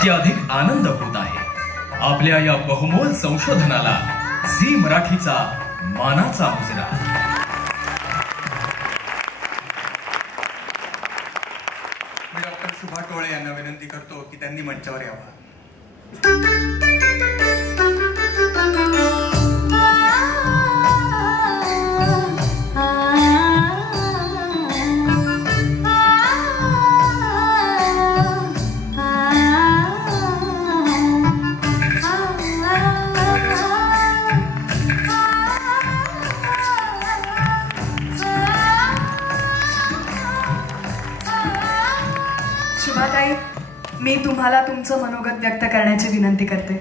अत्याधिक आनंद होत आहे. आपल्या या बहुमोल संशोधनाला झी मराठीचा मानाचा मुजरा. मी डॉक्टर शुभा टोळे यांना विनंती करतो की त्यांनी मंचावर यावं. शुभाताई, मी तुम्हाला तुमचं मनोगत व्यक्त करण्याची विनंती करते.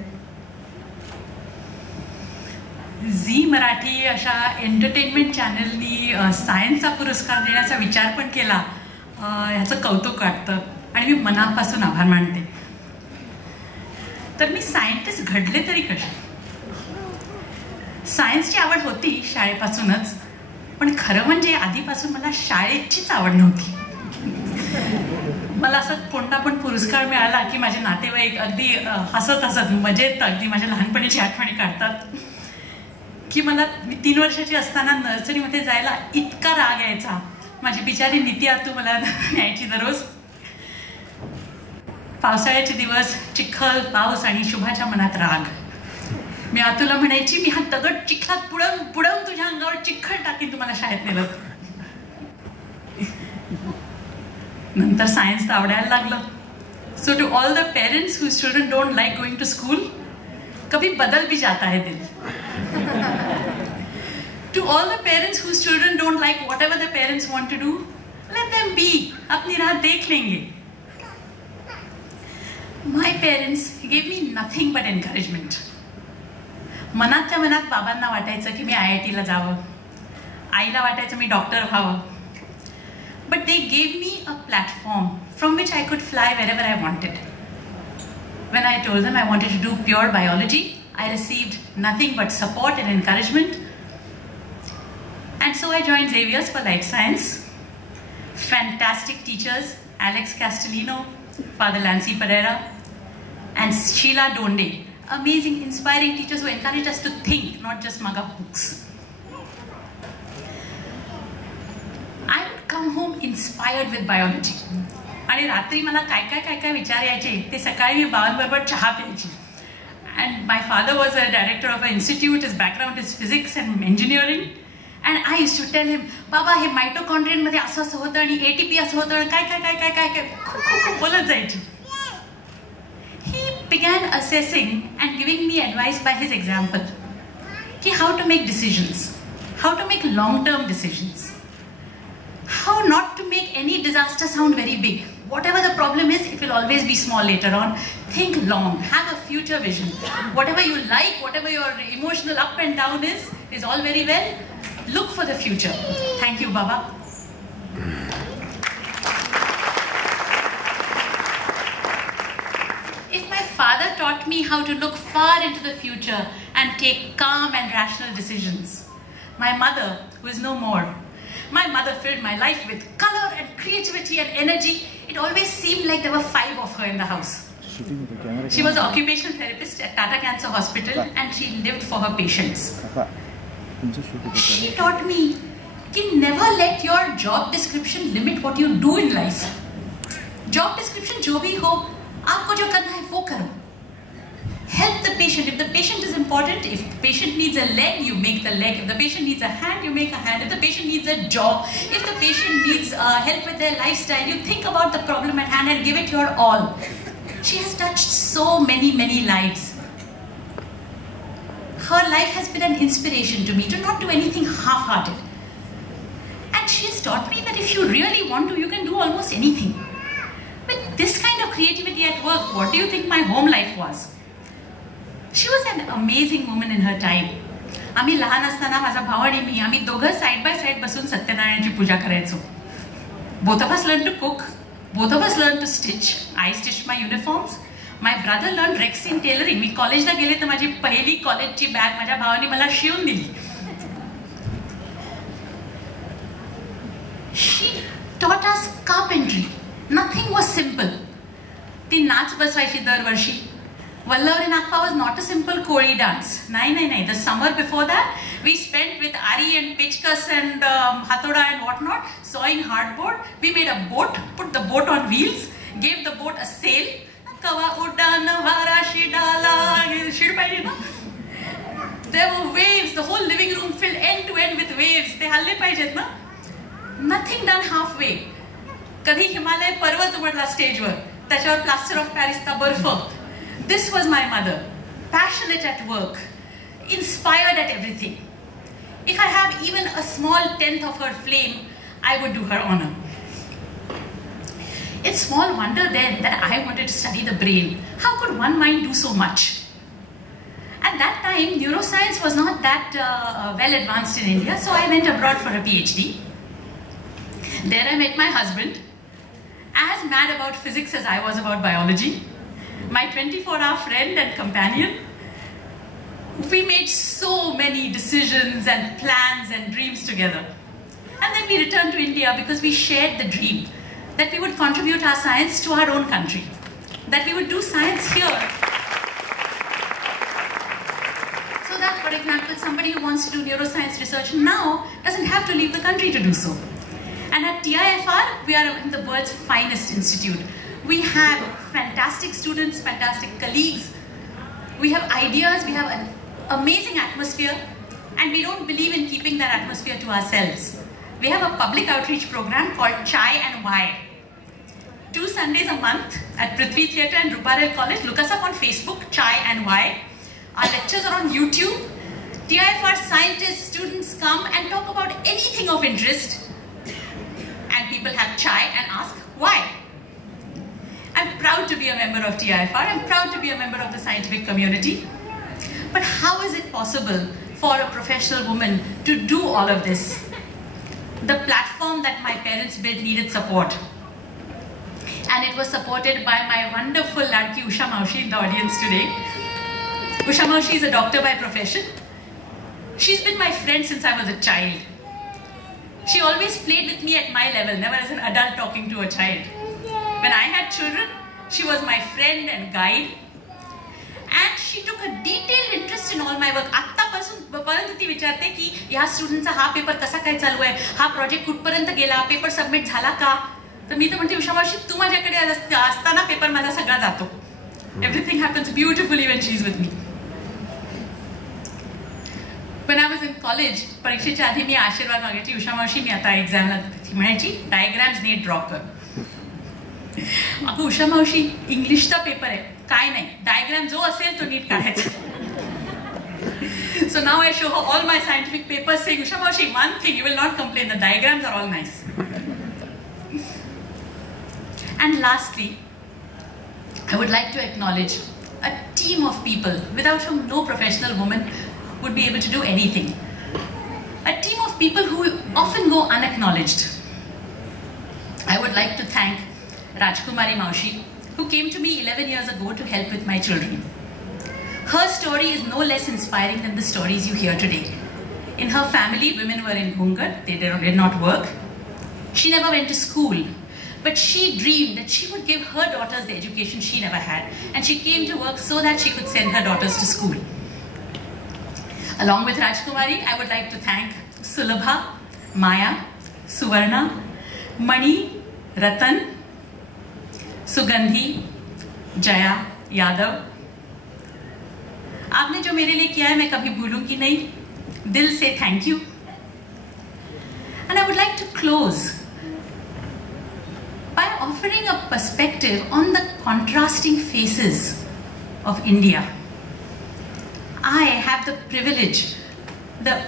झी मराठी अशा एंटरटेनमेंट चॅनलनी सायन्सचा पुरस्कार देण्याचा विचार पण केला, ह्याचं कौतुक वाटतं आणि मी मनापासून आभार मानते. तर मी सायंटिस्ट घडले तरी कसे? सायन्सची आवड होती शाळेपासूनच, पण खरं म्हणजे आधीपासून मला शाळेचीच आवड नव्हती. मला असं कोणता पण पुरस्कार मिळाला की माझे नातेवाईक अगदी हसत हसत मजेत अगदी माझ्या लहानपणीची आठवणी काढतात की मी 3 वर्षाची असताना नर्सरीमध्ये जायला इतका राग यायचा. माझी बिचारी निती आतू मला न्यायची दररोज. पावसाळ्याचे दिवस, चिखल, पाऊस आणि शुभाच्या मनात राग. मी आतूला म्हणायची, मी हा दगड चिखलात बुडवून तुझ्या अंगावर चिखल टाकीन तुम्हाला शाळेत नेलं. नंतर सायन्स आवडायला लागलं. So to all the parents who student don't like going to school, कभी बदल भी जाता है दिल. To all the parents who student don't like whatever the parents want to do, let them be, अपनी राह देख लेंगे. My parents gave me nothing but encouragement. मनातल्या मनात बाबांना वाटायचं की मी IIT ला जावं, आईला वाटायचं मी डॉक्टर व्हावं. But they gave me a platform from which I could fly wherever I wanted. When I told them I wanted to do pure biology, I received nothing but support and encouragement. And so I joined Xavier's for life science. Fantastic teachers, Alex Castellino, Father Lancy Pereira, and Sheila Donde. Amazing, inspiring teachers who encouraged us to think, not just mug up books. I would come home inspired with biology. आणि रात्री मला काय विचार यायचे ते सकाळी मी बाबांबरोबर चहा प्यायची. And my father was a director of an institute. His background is physics and engineering. And I used to tell him, बाबा हे मायटोकॉन्ड्रियन मध्ये असं होतं आणि ATP असं होतं आणि काय खूप बोलत जायची. He began assessing and giving me advice by his example. की how to make decisions, how to make long-term decisions. How not to make any disaster sound very big. Whatever the problem is, it will always be small later on. Think long, have a future vision. Whatever you like, whatever your emotional up and down is all very well. Look for the future. Thank you, Baba. If my father taught me how to look far into the future and take calm and rational decisions, my mother, who is no more, my mother filled my life with color and creativity and energy. It always seemed like there were 5 of her in the house. She was an occupational therapist at Tata Cancer Hospital and she lived for her patients. She taught me to never let your job description limit what you do in life. Job description जो भी हो, आपको जो करना है वो करो. Help the patient. If the patient is important, if the patient needs a leg, you make the leg. If the patient needs a hand, you make a hand. If the patient needs a job, if the patient needs help with their lifestyle, you think about the problem at hand and give it your all. She has touched so many lives. Her life has been an inspiration to me to not do anything half-hearted. And she has taught me that if you really want to, you can do almost anything. With this kind of creativity at work, what do you think my home life was? She was an amazing woman in her time. आम्ही लहान असताना माझा भाऊ आणि मी आम्ही दोघं side by side बसून सत्यनारायणची पूजा करायचो. Both of us learned to cook. Both of us learned to stitch. I stitched my uniforms. My brother learned Rexine tailoring. मी कॉलेजला गेले तर माझी पहिली कॉलेजची बॅग माझ्या भावाने मला शिवून दिली. She taught us carpentry. Nothing was simple. ती नाच बसवायची दरवर्षी. Vallabhri Nagpa was not a simple Koli dance. No. The summer before that, we spent with Ari and Pitchkas and Hatoda and whatnot, sawing hardboard. We made a boat, put the boat on wheels, gave the boat a sail. Kava udan vara shidala, shidpaidi na. There were waves. The whole living room filled end to end with waves. They halle pahijet na. Nothing done halfway. Kadhi Himalaya parvat umadla stage वर. त्याच्यावर plaster of Paris चा बर्फ. This was my mother, passionate at work, inspired at everything. If I have even a small tenth of her flame, I would do her honor. It's small wonder then that I wanted to study the brain. How could one mind do so much? At that time, neuroscience was not that well advanced in India, so I went abroad for a PhD. There I met my husband, as mad about physics as I was about biology. My 24-hour friend and companion. We made so many decisions and plans and dreams together. And then we returned to India because we shared the dream that we would contribute our science to our own country, that we would do science here. So that, for example, somebody who wants to do neuroscience research now doesn't have to leave the country to do so. And at TIFR, we are in the world's finest institute. We have fantastic students, fantastic colleagues. We have ideas, we have an amazing atmosphere, and we don't believe in keeping that atmosphere to ourselves. We have a public outreach program called Chai and Why. 2 Sundays a month at Prithvi Theatre and Ruparel College. Look us up on Facebook, Chai and Why. Our lectures are on YouTube. TIFR scientists, students come and talk about anything of interest. And people have chai and ask why. I'm proud to be a member of TIFR. I'm proud to be a member of the scientific community. But how is it possible for a professional woman to do all of this? The platform that my parents built needed support. And it was supported by my wonderful ladki Usha Maushi in the audience today. Usha Maushi is a doctor by profession. She's been my friend since I was a child. She always played with me at my level, never as an adult talking to a child. When I had children, she was my friend and guide. And she took a detailed interest in all my work. आत्तापर्यंत ती विचारते की या स्टुडंटचा हा paper कसा काय चालू आहे, हा प्रोजेक्ट कुठपर्यंत गेला, पेपर सबमिट झाला का. तर मी तर म्हणते उषा मावशी तू माझ्याकडे असताना पेपर माझा सगळा जातो. Everything happens beautifully when she's with me. When I was in college, परीक्षेच्या आधी मी आशीर्वाद मागायची उषा मावशी मी आता एक्झामला. ती म्हणायची डायग्राम्स नीट ड्रॉ कर. अगं उषा मावशी इंग्लिशचा पेपर आहे, काय नाही, डायग्राम जो असेल तो नीट काढायचा. So now I show her all my scientific papers saying, Usha Maushi, one thing you will not complain, the diagrams are all nice. And lastly, I would like to acknowledge a team of people without whom no professional woman would be able to do anything. A team of people who often go unacknowledged. I would like to thank Rajkumari Maushi, who came to me 11 years ago to help with my children. Her story is no less inspiring than the stories you hear today. In her family, women were in Ghungat, they did not work. She never went to school, but she dreamed that she would give her daughters the education she never had, and she came to work so that she could send her daughters to school. Along with Rajkumari, I would like to thank Sulabha, Maya, Suvarna, Mani, Ratan, Sugandhi, Jaya, Yadav. आपने जो मेरे लिए किया है मैं कभी भूलूंगी नहीं. दिल से thank you. And I would like to close by offering a perspective on the contrasting faces of India. I have the privilege, the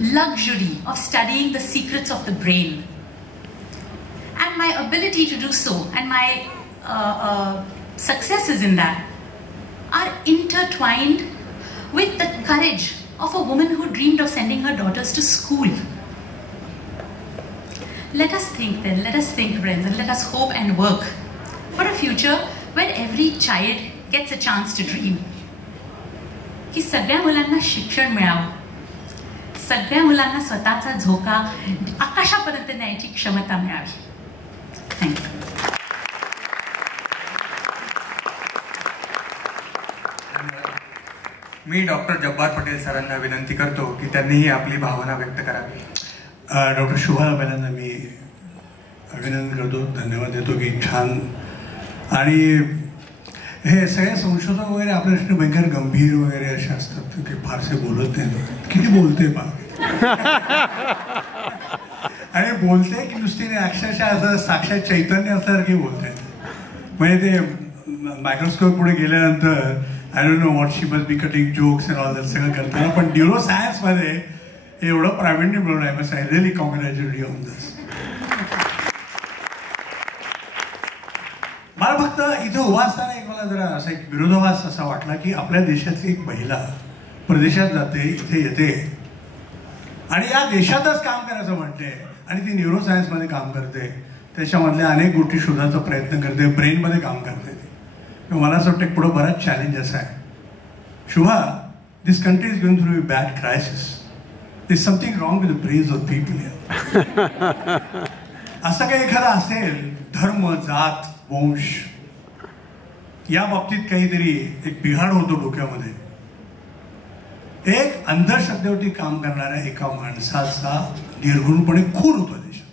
luxury of studying the secrets of the brain. And my ability to do so and my successes in that are intertwined with the courage of a woman who dreamed of sending her daughters to school. Let us think then, let us think friends, and let us hope and work for a future where every child gets a chance to dream. की सगळ्या मुलांना शिक्षण मिळावं, सगळ्या मुलांना स्वतःचा झोका आकाशापर्यंत न्यायची क्षमता मिळावी. थँक्यू. मी डॉक्टर जब्बार पटेल सरांना विनंती करतो की त्यांनीही आपली भावना व्यक्त करावी. डॉक्टर शुभाला पहिल्यांदा मी अभिनंदन करतो, धन्यवाद देतो की छान. आणि हे सगळे संशोधक वगैरे आपल्या दृष्टीने भयंकर गंभीर वगैरे असे असतात की फारसे बोलत नाही. किती बोलते बा आणि बोलते की नुसती अक्षरशः असं साक्षात चैतन्य असल्यासारखी बोलते. म्हणजे ते मायक्रोस्कोप पुढे गेल्यानंतर I don't know what she must be cutting jokes and all that सगळं करताना पण न्यूरो सायन्समध्ये एवढं प्रावीण्य मिळवलं आहे. मग I really congratulate you on this. मला फक्त इथं उभा असताना एक मला जरा असा एक विरोधाभास असा वाटला की आपल्या देशातली एक महिला परदेशात जाते, इथे येते आणि या देशातच काम करायचं म्हणते आणि ती न्यूरो सायन्समध्ये काम करते, त्याच्यामधल्या अनेक गोष्टी शोधायचा प्रयत्न करते, ब्रेनमध्ये काम करते. मला असं वाटतं पुढं बराच चॅलेंज असा आहे. Shubha, this country is going through a bad crisis. There is something wrong with the brains of people. असं काही एखादा असेल, धर्म, जात, वंश या बाबतीत काहीतरी एक बिघाड होतो डोक्यामध्ये. एक अंधश्रद्धेवरती काम करणाऱ्या एका माणसाचा निर्घृणपणे खून होतो देशात.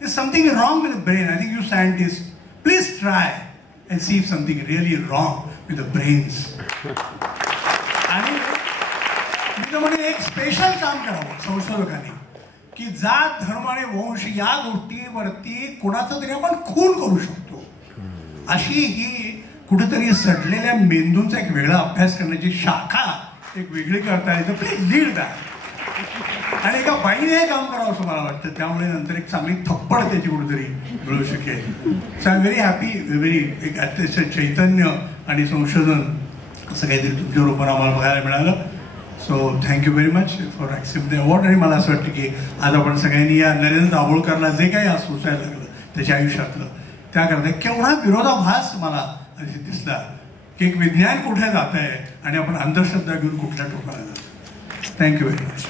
There's something wrong with the brain. I think you scientists, please try and see if something really wrong with the brains. आणि मी तर म्हणे एक स्पेशल काम करावं संशोधकांनी की जात, धर्म आणि वंश या गोष्टीवरती कोणाचा तरी आपण खून करू शकतो. अशी ही कुठेतरी सडलेल्या मेंदूंचा एक वेगळा अभ्यास करण्याची शाखा एक वेगळी करता येतं. Please lead that. आणि एका बाईने हे काम करावं असं मला वाटतं. त्यामुळे नंतर एक चांगली थप्पड त्याची कुठेतरी मिळू शकेल. सो I am very happy. Very एक अतिशय चैतन्य आणि संशोधन असं काहीतरी तुमच्या रूपानं आम्हाला बघायला मिळालं. So thank you very much for accept the award. आणि मला असं वाटतं की आज आपण सगळ्यांनी या नरेंद्र दाभोळकरला जे काही आज सोसायला लागलं त्याच्या आयुष्यातलं त्याकरता केवढा विरोधाभास मला दिसला की एक विज्ञान कुठे जात आहे आणि आपण अंधश्रद्धा घेऊन कुठल्या टोकाला जातो. Thank you very much.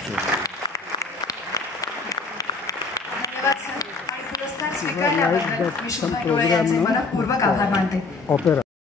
धन्यवाद सर. आणि पुरस्कार स्वीकारल्याबद्दल मी शुभा टोळे यांचे मनपूर्वक आभार मानते.